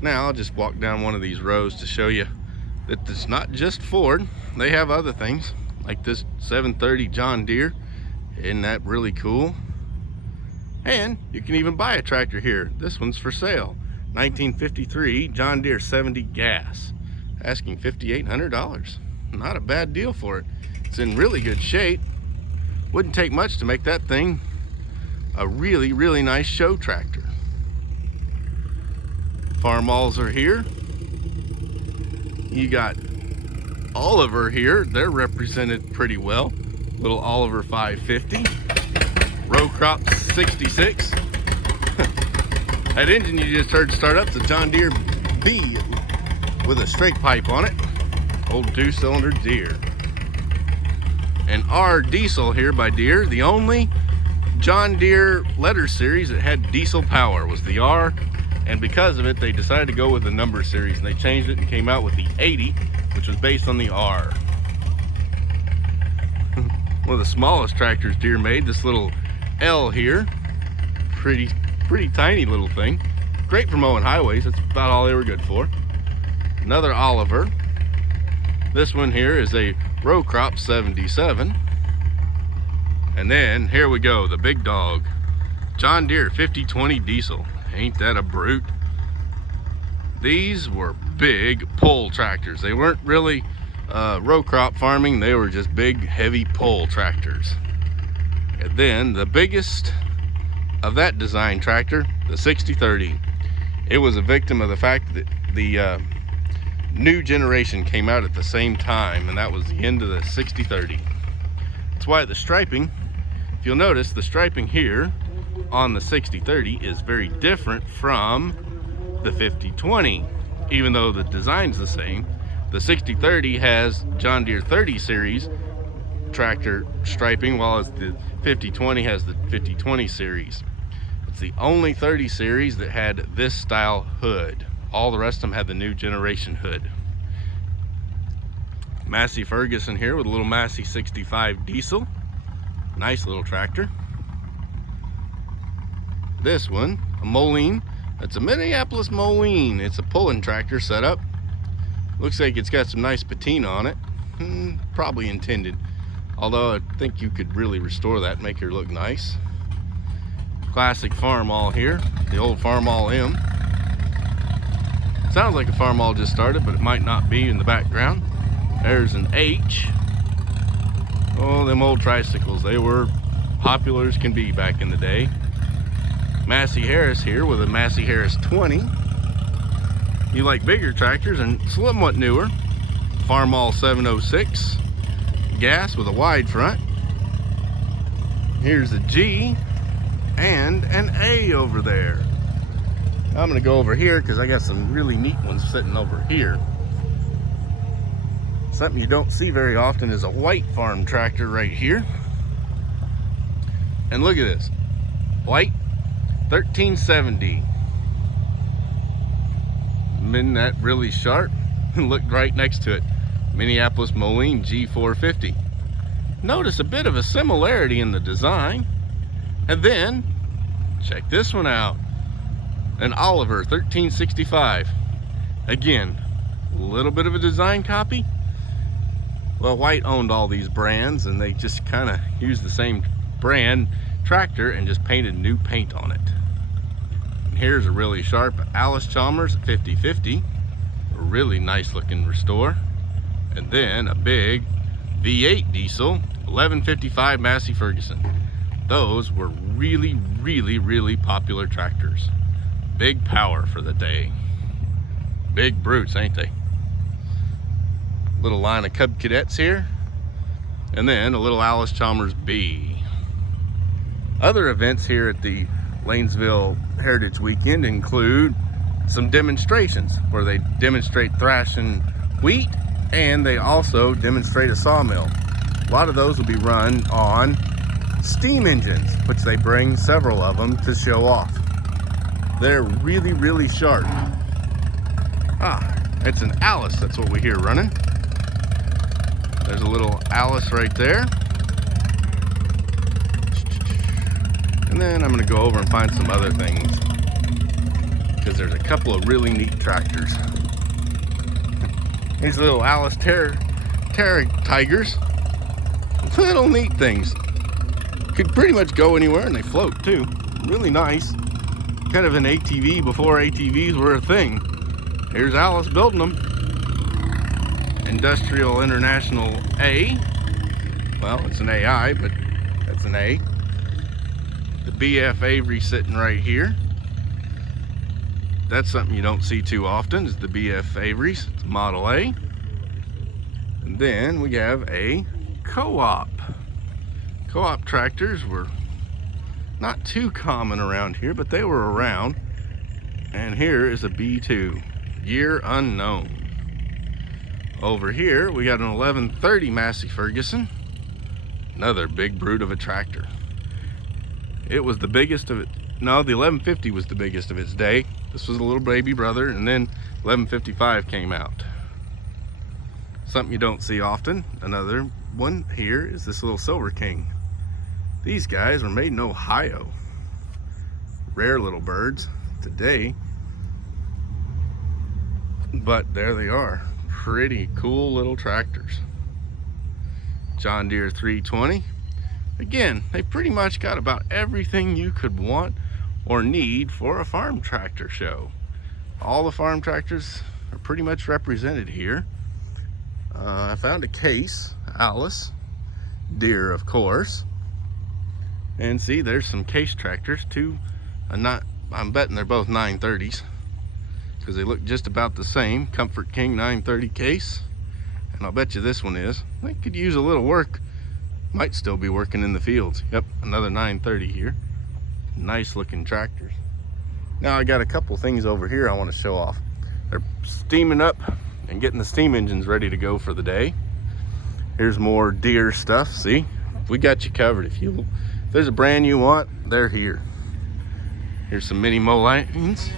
Now I'll just walk down one of these rows to show you that it's not just Ford. They have other things like this 730 John Deere. Isn't that really cool? And you can even buy a tractor here. This one's for sale. 1953 John Deere 70 gas. Asking $5,800. Not a bad deal for it. It's in really good shape. Wouldn't take much to make that thing a really, really nice show tractor. Farmalls are here. You got Oliver here. They're represented pretty well. Little Oliver 550. Row crop 66. That engine you just heard start up is a John Deere B with a straight pipe on it. Old 2-cylinder Deere. An R diesel here by Deere. The only John Deere letter series that had diesel power was the R, and because of it they decided to go with the number series, and they changed it and came out with the 80, which was based on the R. One of the smallest tractors Deere made, this little L here. Pretty tiny little thing. Great for mowing highways. That's about all they were good for. Another Oliver. This one here is a row crop 77. And then here we go, the big dog. John Deere 5020 diesel. Ain't that a brute? These were big pull tractors. They weren't really row crop farming. They were just big, heavy pull tractors. And then the biggest of that design tractor, the 6030. It was a victim of the fact that the new generation came out at the same time, and that was the end of the 6030. That's why the striping, if you'll notice, the striping here on the 6030 is very different from the 5020. Even though the design's the same, the 6030 has John Deere 30 series tractor striping, while the 5020 has the 5020 series. It's the only 30 series that had this style hood. All the rest of them had the new generation hood. Massey Ferguson here with a little Massey 65 diesel. Nice little tractor. This one, a Moline. It's a Minneapolis Moline. It's a pulling tractor setup. Looks like it's got some nice patina on it. Probably intended. Although I think you could really restore that and make her look nice. Classic Farmall here. The old Farmall M. Sounds like a Farmall just started, but it might not be in the background. There's an H. Oh, them old tricycles. They were popular as can be back in the day. Massey Harris here with a Massey Harris 20. You like bigger tractors and somewhat newer. Farmall 706. Gas with a wide front. Here's a G and an A over there. I'm gonna go over here because I got some really neat ones sitting over here. Something you don't see very often is a white farm tractor right here. And look at this. White 1370. Isn't that really sharp? Look right next to it. Minneapolis Moline G450. Notice a bit of a similarity in the design. And then, check this one out. An Oliver 1365. Again, a little bit of a design copy. Well, White owned all these brands, and they just kind of used the same brand tractor and just painted new paint on it. And here's a really sharp Alice Chalmers 5050. A really nice looking restore. And then a big V8 diesel 1155 Massey Ferguson. Those were really, really, really popular tractors. Big power for the day. Big brutes, ain't they? Little line of Cub Cadets here. And then a little Alice Chalmers B. Other events here at the Lanesville Heritage Weekend include some demonstrations where they demonstrate thrashing wheat, and they also demonstrate a sawmill. A lot of those will be run on steam engines, which they bring several of them to show off. They're really, really sharp. It's an Alice, that's what we hear running. There's a little Alice right there. And then I'm gonna go over and find some other things. because there's a couple of really neat tractors. These little Alice Terror Tigers, little neat things. Could pretty much go anywhere, and they float too. Really nice. Kind of an ATV before ATVs were a thing. Here's Alice building them. Industrial International A. Well, it's an AI, but that's an A. The BF Avery sitting right here. That's something you don't see too often, is the BF Averys. It's Model A. And then we have a Co-op. Co-op tractors were not too common around here, but they were around. And here is a B2, year unknown. Over here we got an 1130 Massey Ferguson, another big brute of a tractor. It was the biggest of it. No, the 1150 was the biggest of its day. This was a little baby brother, and then 1155 came out. Something you don't see often. Another one here is this little Silver King. These guys were made in Ohio. Rare little birds today, but there they are. Pretty cool little tractors. John Deere 320. Again, they pretty much got about everything you could want or need for a farm tractor show. All the farm tractors are pretty much represented here. I found a case, Alice, Deere of course. And see, there's some case tractors too. I'm betting they're both 930s because they look just about the same. Comfort King 930 case. And I'll bet you this one is. They could use a little work. Might still be working in the fields. Yep, another 930 here. Nice looking tractors. Now I got a couple things over here I want to show off. They're steaming up and getting the steam engines ready to go for the day. Here's more Deere stuff. See, we got you covered. If there's a brand you want, they're here. Here's some mini Molines,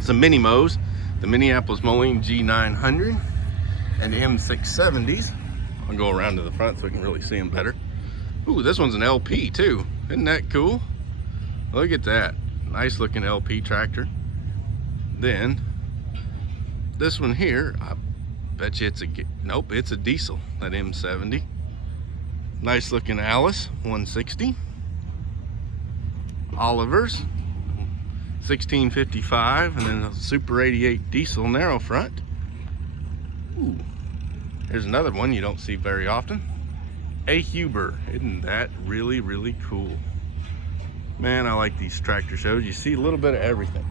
some mini Mos, the Minneapolis Moline G900 and M670s. I'll go around to the front so we can really see them better. Ooh, this one's an LP too. Isn't that cool? Look at that. Nice looking LP tractor. Then this one here, I bet you nope, it's a diesel, that M70. Nice looking Alice 160. Oliver's 1655, and then a Super 88 diesel narrow front. Ooh. Here's another one you don't see very often. A Huber. Isn't that really, really cool? Man, I like these tractor shows. You see a little bit of everything.